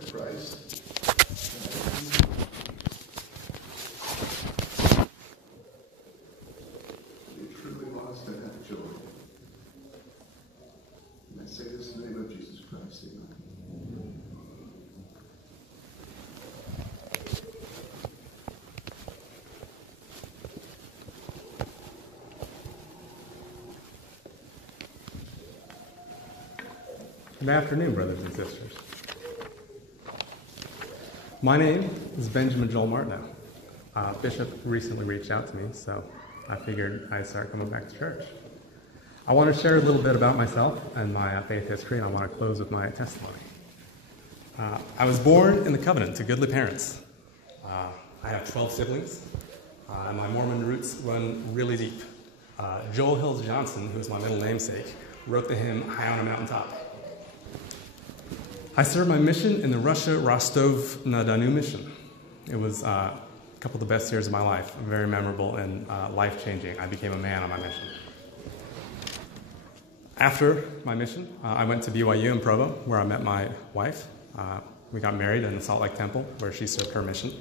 at Christ. Be truly lost and have joy. And I say this in the name of Jesus Christ. Amen. Good afternoon, brothers and sisters. My name is Benjamin Joel Martineau. Bishop recently reached out to me, so I figured I'd start coming back to church. I want to share a little bit about myself and my faith history, and I want to close with my testimony. I was born in the covenant to goodly parents. I have 12 siblings, and my Mormon roots run really deep. Joel Hills Johnson, who's my middle namesake, wrote the hymn High on a Mountaintop. I served my mission in the Russia Rostov-na-Donu mission. It was a couple of the best years of my life, very memorable and life-changing. I became a man on my mission. After my mission, I went to BYU in Provo, where I met my wife. We got married in the Salt Lake Temple, where she served her mission.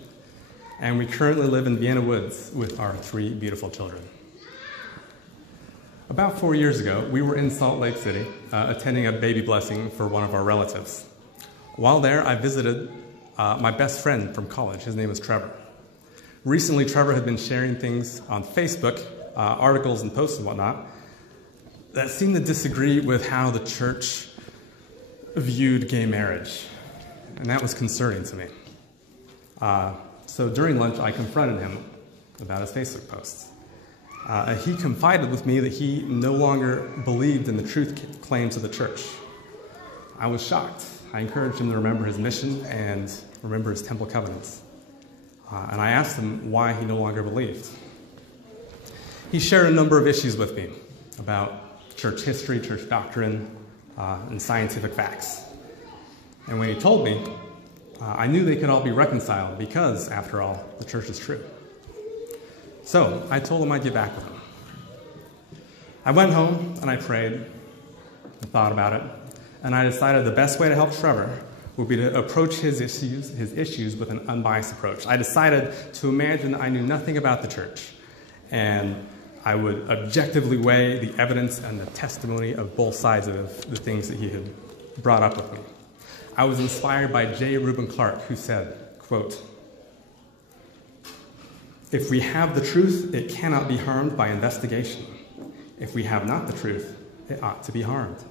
And we currently live in Vienna Woods with our 3 beautiful children. About 4 years ago, we were in Salt Lake City, attending a baby blessing for one of our relatives. While there, I visited my best friend from college. His name is Trevor. Recently, Trevor had been sharing things on Facebook, articles and posts and whatnot, that seemed to disagree with how the church viewed gay marriage. And that was concerning to me. So during lunch, I confronted him about his Facebook posts. He confided with me that he no longer believed in the truth claims of the church. I was shocked. I encouraged him to remember his mission and remember his temple covenants. And I asked him why he no longer believed. He shared a number of issues with me about church history, church doctrine, and scientific facts. And when he told me, I knew they could all be reconciled because, after all, the church is true. So I told him I'd get back with him. I went home and I prayed and thought about it. And I decided the best way to help Trevor would be to approach his issues with an unbiased approach. I decided to imagine I knew nothing about the church, and I would objectively weigh the evidence and the testimony of both sides of the things that he had brought up with me. I was inspired by J. Reuben Clark, who said, quote, "If we have the truth, it cannot be harmed by investigation. If we have not the truth, it ought to be harmed."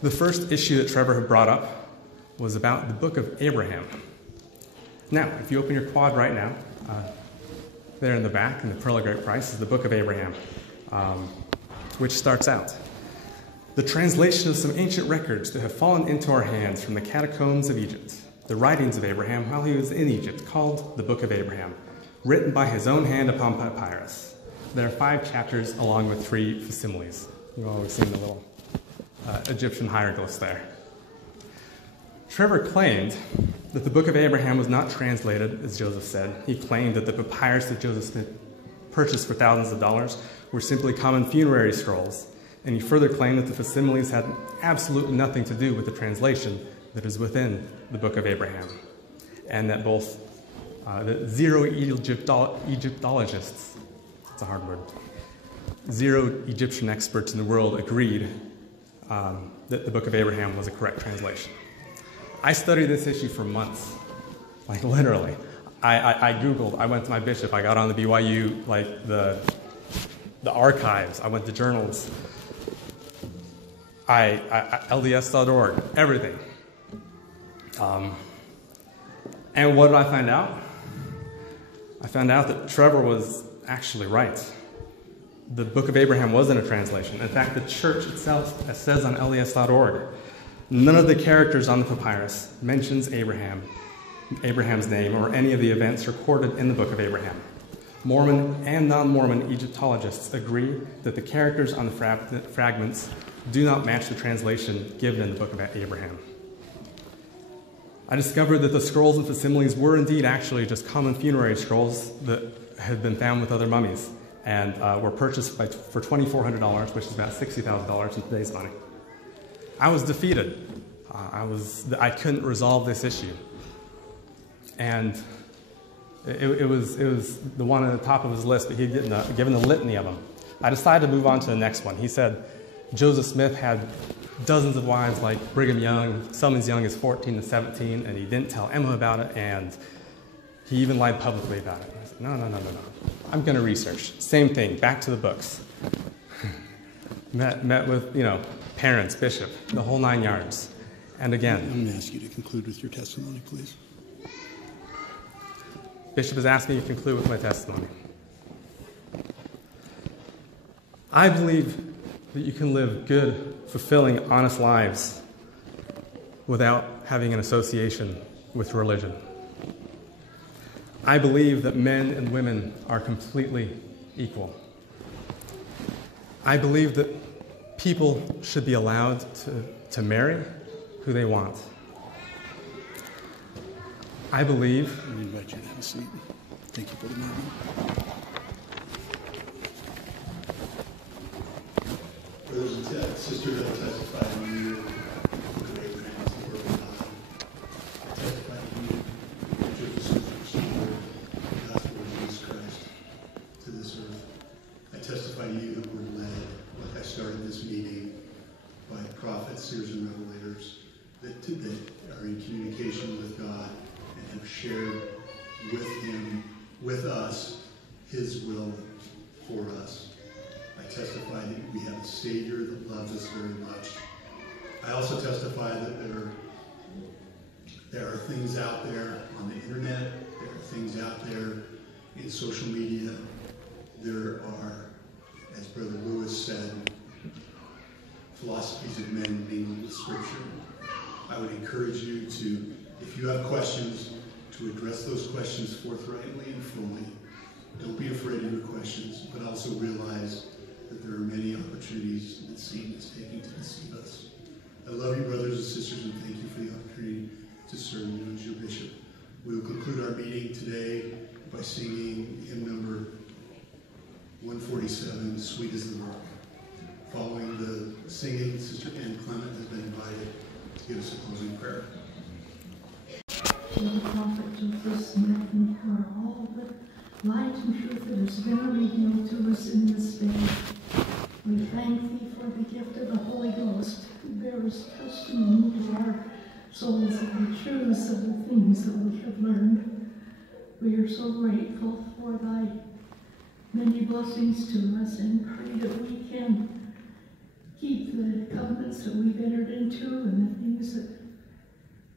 The first issue that Trevor had brought up was about the book of Abraham. Now, if you open your quad right now, there in the back in the Pearl of Great Price is the book of Abraham, which starts out, "The translation of some ancient records that have fallen into our hands from the catacombs of Egypt, the writings of Abraham while he was in Egypt, called the book of Abraham, written by his own hand upon papyrus. There are 5 chapters along with 3 facsimiles." You've always seen the little Egyptian hieroglyphs there. Trevor claimed that the book of Abraham was not translated, as Joseph said. He claimed that the papyrus that Joseph Smith purchased for thousands of dollars were simply common funerary scrolls. And he further claimed that the facsimiles had absolutely nothing to do with the translation that is within the book of Abraham. And that both the zero Egyptologists, it's a hard word, 0 Egyptian experts in the world agreed that the book of Abraham was a correct translation. I studied this issue for months, like literally. I Googled, I went to my bishop, I got on the BYU, like the archives, I went to journals, LDS.org, everything. And what did I find out? I found out that Trevor was actually right. The book of Abraham wasn't a translation. In fact, the church itself, as says on LDS.org, none of the characters on the papyrus mentions Abraham's name, or any of the events recorded in the book of Abraham. Mormon and non-Mormon Egyptologists agree that the characters on the fragments do not match the translation given in the book of Abraham. I discovered that the scrolls and facsimiles were indeed actually just common funerary scrolls that had been found with other mummies, and were purchased for $2,400, which is about $60,000 in today's money. I was defeated. I couldn't resolve this issue. And it was the one at the top of his list, but he'd given a litany of them. I decided to move on to the next one. He said Joseph Smith had dozens of wives like Brigham Young, some as young as 14 to 17, and he didn't tell Emma about it, and he even lied publicly about it. I said, no. I'm going to research. Same thing, back to the books. met with, parents, bishop, the whole 9 yards. And again, I'm going to ask you to conclude with your testimony, please. Bishop has asked me to conclude with my testimony. I believe that you can live good, fulfilling, honest lives without having an association with religion. I believe that men and women are completely equal. I believe that people should be allowed to marry who they want. I believe... I invite you to have a seat. Thank you for the moment. Brothers and sisters, I testify to you, the great man is the word of God. I testify to you, that you're the super the gospel of Jesus Christ to this earth. I testify to you that we're led, like I started this meeting, by prophets, seers, and revelators that are in communication with God and have shared with Him, with us, His will for us. I testify that we have a Savior that loves us very much. I also testify that there are things out there on the internet, there are things out there in social media, there are, as Brother Lewis said, philosophies of men mingled with Scripture. I would encourage you to, if you have questions, to address those questions forthrightly and fully. Don't be afraid of your questions, but also realize that there are many opportunities that Satan is taking to deceive us. I love you, brothers and sisters, and thank you for the opportunity to serve you as your bishop. We will conclude our meeting today by singing hymn number 147, Sweet is the Rock. Following the singing, Sister Ann Clement has been invited to give us a closing prayer. The prophet Joseph Smith, and for all the light and truth that has been revealed to us in this day. We thank Thee for the gift of the Holy Ghost, who bears testimony to our souls of the truths of the things that we have learned. We are so grateful for Thy many blessings to us, and pray that we can keep the covenants that we've entered into and the things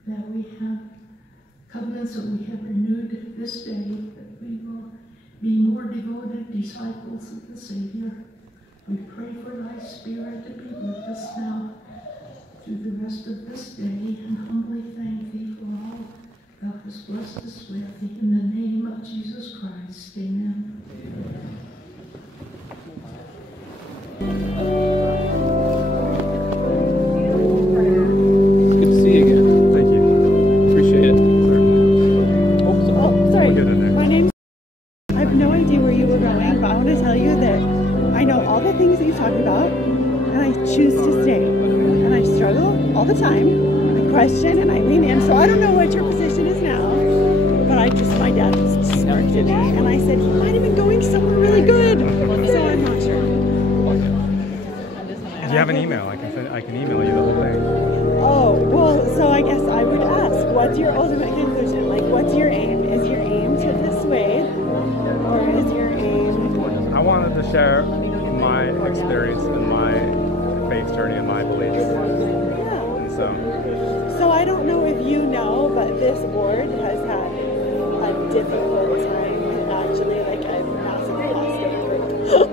that we have, covenants that we have renewed this day, that we will be more devoted disciples of the Savior. We pray for Thy Spirit to be with us now through the rest of this day, and humbly thank Thee for all Thou hast blessed us with. In the name of Jesus Christ, amen. Good to see you again. Thank you. Appreciate it. Oh, sorry. We'll get in there. My name's... I have no idea where you were going, but I want to tell you that I know all the things that you talked about, and I choose to stay. And I struggle all the time. I question and I lean in. So I don't know what your position is now, but my dad just smirked at me, and I said, he might have been going somewhere really good. So I'm not sure. Do you have an email? I can email you the whole thing. Oh, well, so I guess I would ask, what's your ultimate conclusion? Like, what's your aim? Is your aim to dissuade, or is your aim... I wanted to share my experience and my faith journey and my beliefs. Yeah. And So I don't know if you know, but this board has had a difficult time, actually, like a massive loss of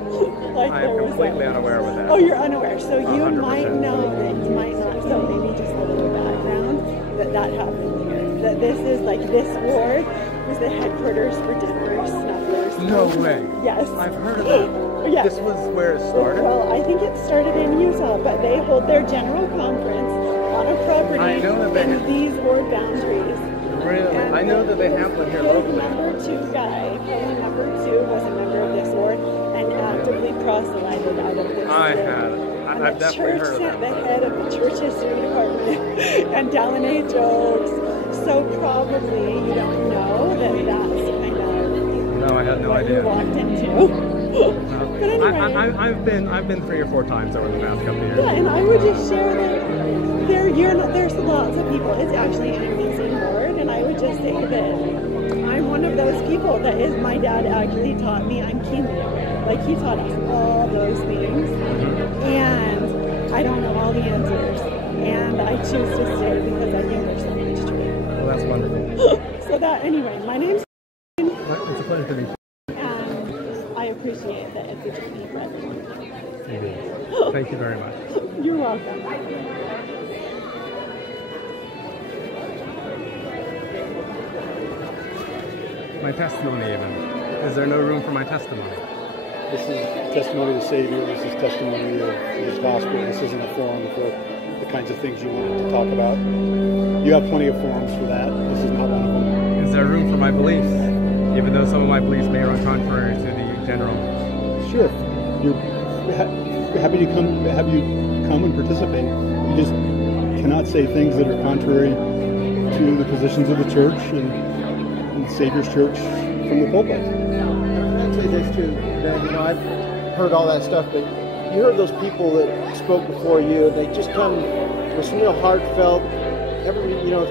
like I am completely unaware with that. Oh, you're unaware. So you 100%. might know that you might not. So maybe just a little background that happened here. That this is like, this ward was the headquarters for Denver Snufflers. No way. Yes. I've heard of that. Yeah. This was where it started? Well, I think it started in Utah, but they hold their general conference on a property I know that they in these ward boundaries. Really? And I know that they have one here the locally. number 2 guy, number 2 was a member of this ward and actively proselyted out of this. And I've the definitely church heard of sent them. the head of the church history department and Delaney jokes. So probably you don't know that that's kind of No, I had no what you idea. walked into. But anyway, I've been 3 or 4 times over the past couple of years. yeah, and I would just share that there's lots of people. It's actually an amazing board, and I would just say that I'm one of those people that is my dad actually taught me. I'm keenly aware. Like he taught us all those things, and I don't know all the answers, and I choose to stay because I think there's so much to it. Well, that's wonderful. So that anyway, my name's It's a pleasure to meet you. and I appreciate that it's a journey for everyone. Indeed. Thank you very much. You're welcome. My testimony even. Is there no room for my testimony? This is testimony of the Savior. This is testimony of His gospel. This isn't a forum for the kinds of things you wanted to talk about. You have plenty of forums for that. This is not one of them. Is there room for my beliefs? Even though some of my beliefs may run contrary to the general. Sure, you're happy to have you come and participate. You just cannot say things that are contrary to the positions of the church and the Savior's church from the pulpit. I'd say this too, Ben. I've heard all that stuff, but you heard those people that spoke before you, and they just come with some real heartfelt,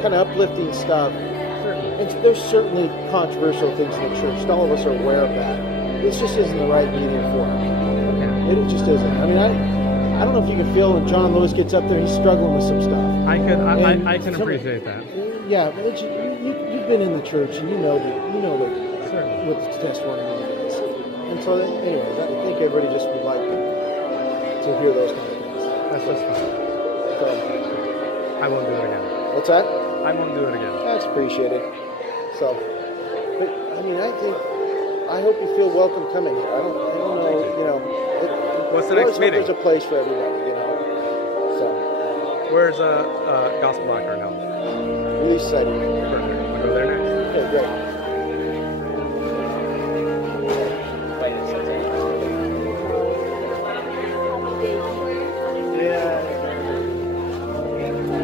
kind of uplifting stuff. And there's certainly controversial things in the church. All of us are aware of that. This just isn't the right medium for it. It just isn't. I mean, I don't know if you can feel when John Lewis gets up there, he's struggling with some stuff. I can appreciate that. Yeah, but you've been in the church, and you know what the testimony is. And so, anyways, I think everybody just would like to hear those kind of things. That's just fine. So, I won't do it again. what's that? I won't do it again. That's appreciated. So, but I mean, I hope you feel welcome coming here. I don't know, What's the next meeting? There's a place for everybody, So, Where's Gospel Locker now? release study. Perfect. We'll go there next. Okay, great.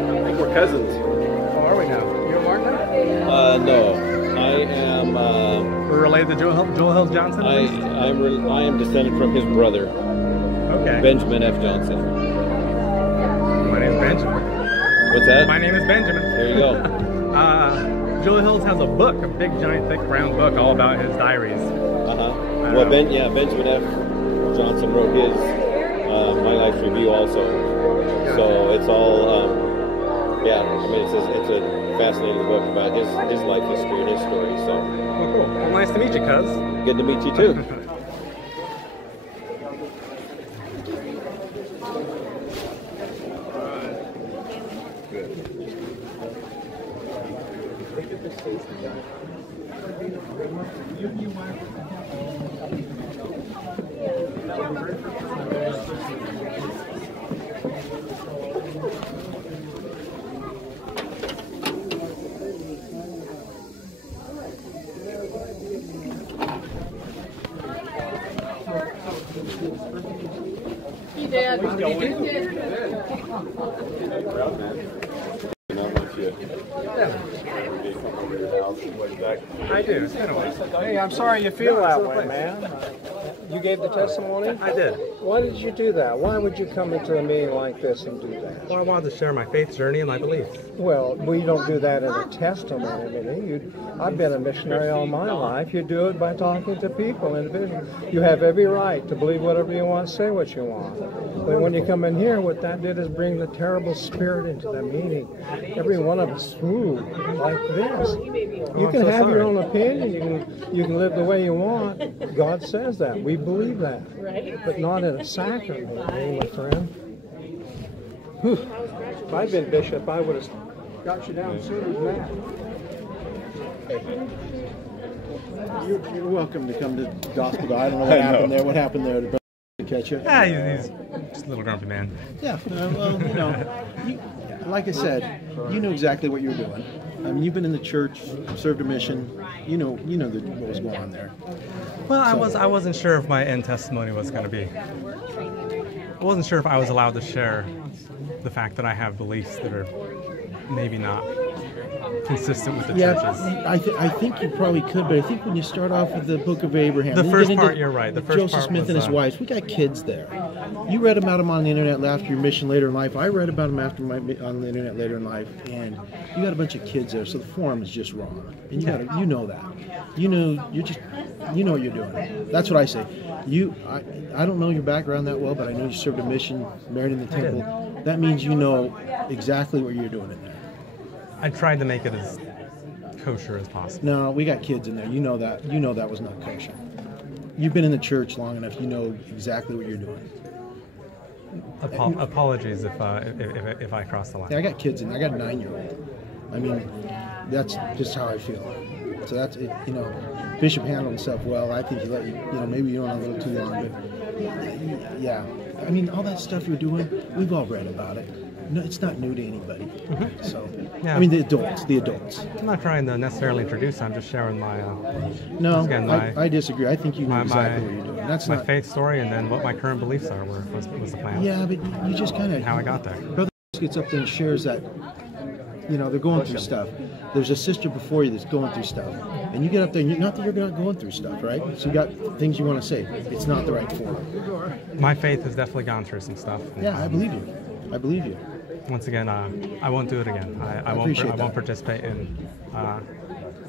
I think we're cousins. How are we now? You're Martin now? No, I am. We're related to Joel Hills Johnson? I am descended from his brother, Okay. Benjamin F. Johnson. My name's Benjamin. What's that? My name is Benjamin. There you go. Joel Hills has a book, a big, giant, thick, brown book, all about his diaries. Well, Benjamin F. Johnson wrote his My Life Review also. So it's all. I mean, it's a fascinating book about his life history and his story. So. Well, cool. Well, nice to meet you, cuz. Good to meet you too. Hey, Dad. What are you doing? I do. It's been a while. Hey, I'm sorry you feel that way, man. You gave the testimony? I did. Why did you do that? Why would you come into a meeting like this and do that? Well, I wanted to share my faith journey and my beliefs. Well, we don't do that in a testimony meeting. I've been a missionary all my life. You do it by talking to people individually. You have every right to believe whatever you want, say what you want. But when you come in here, what that did is bring the terrible spirit into the meeting. Every one of us moved like this. You can have your own opinion. You can live the way you want. God says that. We believe that. But not in a sacrament, my friend. Whew. If I'd been bishop, I would have got you down sooner than that. You're welcome to come to Gospel. I don't know what happened there. What happened there to catch you? He's just a little grumpy man. Yeah, like I said, you know exactly what you're doing. I mean, you've been in the church, served a mission. You know what was going on there. Well, I wasn't sure if my end testimony was going to be I wasn't sure if I was allowed to share the fact that I have beliefs that are maybe not consistent with the churches. I think you probably could, but I think when you start off with the Book of Abraham, the first part, you're right. The first Joseph part Smith was, and his wives, we got kids there. You read about them on the internet after your mission later in life. I read about them on the internet later in life, and you got a bunch of kids there, so the form is just wrong, and you know that. You know what you're doing. That's what I say. I don't know your background that well, but I know you served a mission, married in the temple. That means you know exactly what you're doing in there. I tried to make it as kosher as possible. No, we got kids in there. You know that. You know that was not kosher. You've been in the church long enough. You know exactly what you're doing. Apologies if I crossed the line. Yeah, I got kids in there. I got a 9-year-old. I mean, that's just how I feel. So that's it. You know, Bishop handled himself well. I think he let you know, maybe you went on a little too long, but yeah. I mean, all that stuff you're doing, we've all read about it. No, it's not new to anybody. Mm-hmm. So, yeah. I mean, the adults. I'm not trying to necessarily introduce. I'm just sharing my. I disagree. I think you know exactly what you're doing. That's my faith story, and then what my current beliefs are. Was the plan? Yeah, but you just kind of how I got there. Brother gets up there and shares that. You know, they're going through stuff. There's a sister before you that's going through stuff, and you get up there, and not that you're not going through stuff, right? So you got things you want to say. It's not the right forum. My faith has definitely gone through some stuff. Yeah, I believe you. I believe you. Once again, I won't do it again. I won't participate in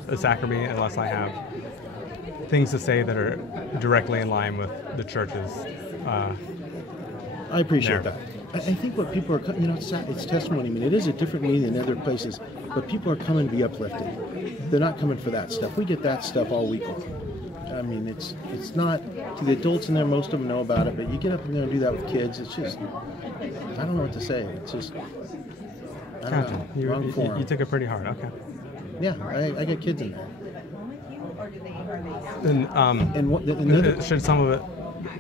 the sacrament unless I have things to say that are directly in line with the church's. I appreciate that. I think what people are, it's testimony. I mean, it is a different meaning than other places, but people are coming to be uplifted. They're not coming for that stuff. We get that stuff all week long. I mean, it's not, to the adults in there, most of them know about it, but you get up in there and do that with kids, it's just, I don't know what to say. It's just, I don't know. You took it pretty hard, okay. Yeah, I got kids in there. And should some of it,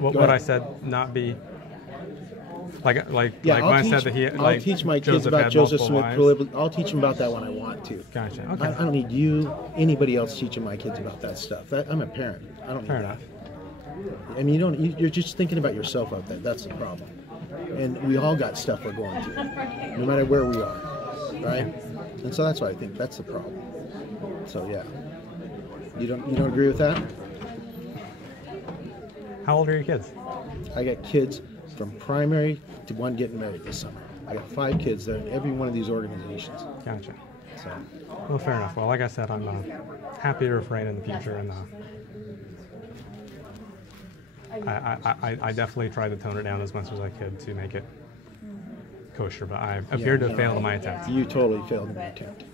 what I said, not be... Like when I said that I'll teach my kids about Joseph Smith. I'll teach them about that when I want to. Gotcha. Okay. I don't need anybody else teaching my kids about that stuff. I'm a parent. I don't need Fair that. enough. I mean, you're just thinking about yourself out there. That's the problem. And we all got stuff we're going through, no matter where we are, right? And so that's why I think that's the problem. So yeah, you don't agree with that? How old are your kids? I got kids from primary to one getting married this summer. I got 5 kids there in every one of these organizations. Gotcha. So, well, fair enough. Well, like I said, I'm happy to refrain in the future, and I definitely tried to tone it down as much as I could to make it kosher, but I appeared to have failed in my attempt. You totally failed in your attempt.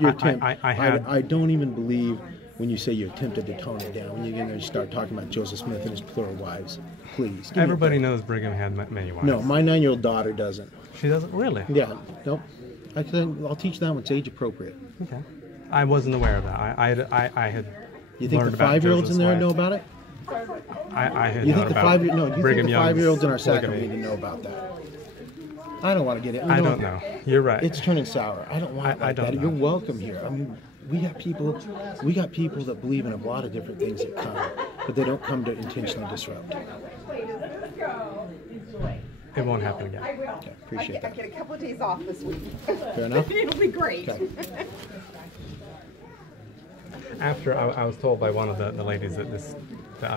Your attempt. I don't even believe when you say you attempted to tone it down, when you get there and start talking about Joseph Smith and his plural wives. Please. Everybody knows Brigham had many wives. No, my 9-year-old daughter doesn't. She doesn't? Really? Yeah. Nope. I'll teach that when it's age appropriate. Okay. I wasn't aware of that. I had. You think the 5-year-olds in there know about it? I had. You think the 5-year-olds in our sacrament need to know about that? I don't want to get it. I don't know. You're right. It's turning sour. I don't want it like that. You're welcome here. I mean, we got people that believe in a lot of different things that come, but they don't come to intentionally disrupt. It won't happen again. Okay, appreciate that. I get a couple of days off this week. Fair enough. It'll be great. Okay. After I was told by one of the ladies that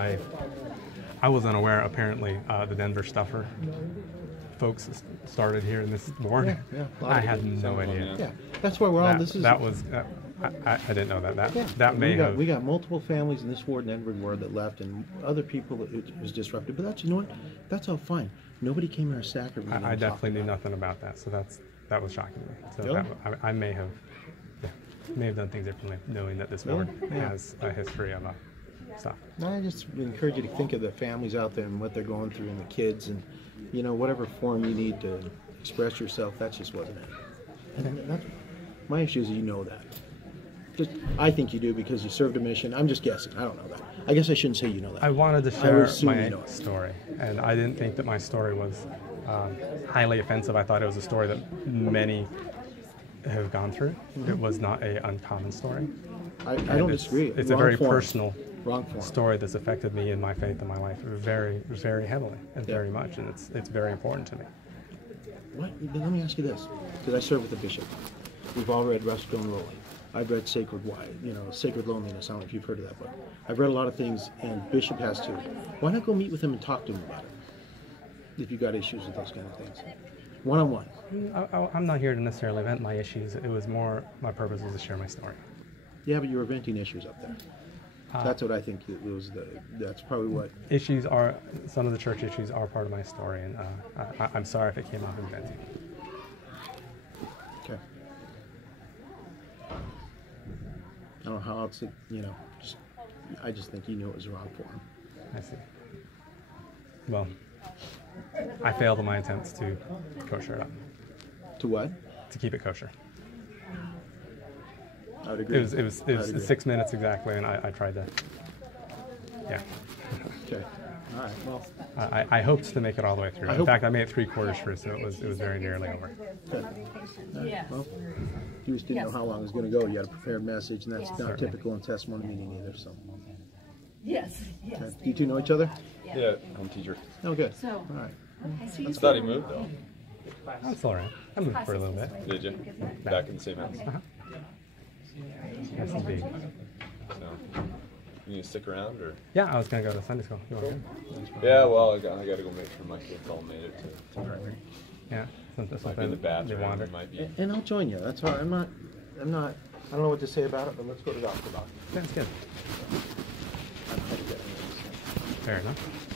I was unaware. Apparently, the Denver Stuffer folks started here in this board. Yeah. I had no idea. Yeah, that's why we're all. That was. I didn't know that. That may have. We got multiple families in this ward and every ward that left, and other people that it was disrupted. But that's, you know what? That's all fine. Nobody came to our sacrament. I definitely knew nothing about that, so that was shocking to me. So really? I may have done things differently, knowing that this board has a history of stuff. I just encourage you to think of the families out there and what they're going through, and the kids, and whatever form you need to express yourself. That's just wasn't it. And my issue is that. I think you do because you served a mission. I'm just guessing. I don't know that. I guess I shouldn't say you know that. I wanted to share my story, and I didn't think that my story was highly offensive. I thought it was a story that many have gone through. It was not a uncommon story. I don't disagree. It's Wrong a very form. personal Wrong form. story that's affected me in my faith and my life very, very heavily and Yeah. very much, and it's very important to me. What? Let me ask you this, because I serve with a bishop. We've all read Rest and Rolling. I've read Sacred Loneliness. I don't know if you've heard of that book. I've read a lot of things, and Bishop has too. Why not go meet with him and talk to him about it? If you got issues with those kind of things, one-on-one. I'm not here to necessarily vent my issues. It was more, my purpose was to share my story. Yeah, but you were venting issues up there. That's what I think it was. That's probably what issues are. Some of the church issues are part of my story, and I'm sorry if it came off as venting. Okay. I don't know how else I just think you knew it was wrong for him. I see. Well, I failed in my attempts to kosher it up. To what? To keep it kosher. I would agree. It was 6 minutes exactly, and I tried to. Yeah. Okay. All right. Well, I hoped to make it all the way through. In fact, I made it 3/4 through, so it was very nearly over. Good. Right. Well, you just didn't know how long it was going to go. You had a prepared message, and that's not Certainly. typical in testimony meeting either. So. Yes. Okay. Do you two know each other? Yeah, I'm a teacher. Oh, good. So, all right. I thought he moved though. That's all right. I moved for a little bit. Did you? Back in the same house? Yes, indeed. So, you gonna stick around or? Yeah, I was gonna go to Sunday school. You want to? Yeah, well, I got to go make sure my kids all made it to primary. Yeah, that's Might be in the bathroom. They wander. Might be. And I'll join you. That's all right. I'm not. I don't know what to say about it, but let's go to doctor. That's good. Fair enough.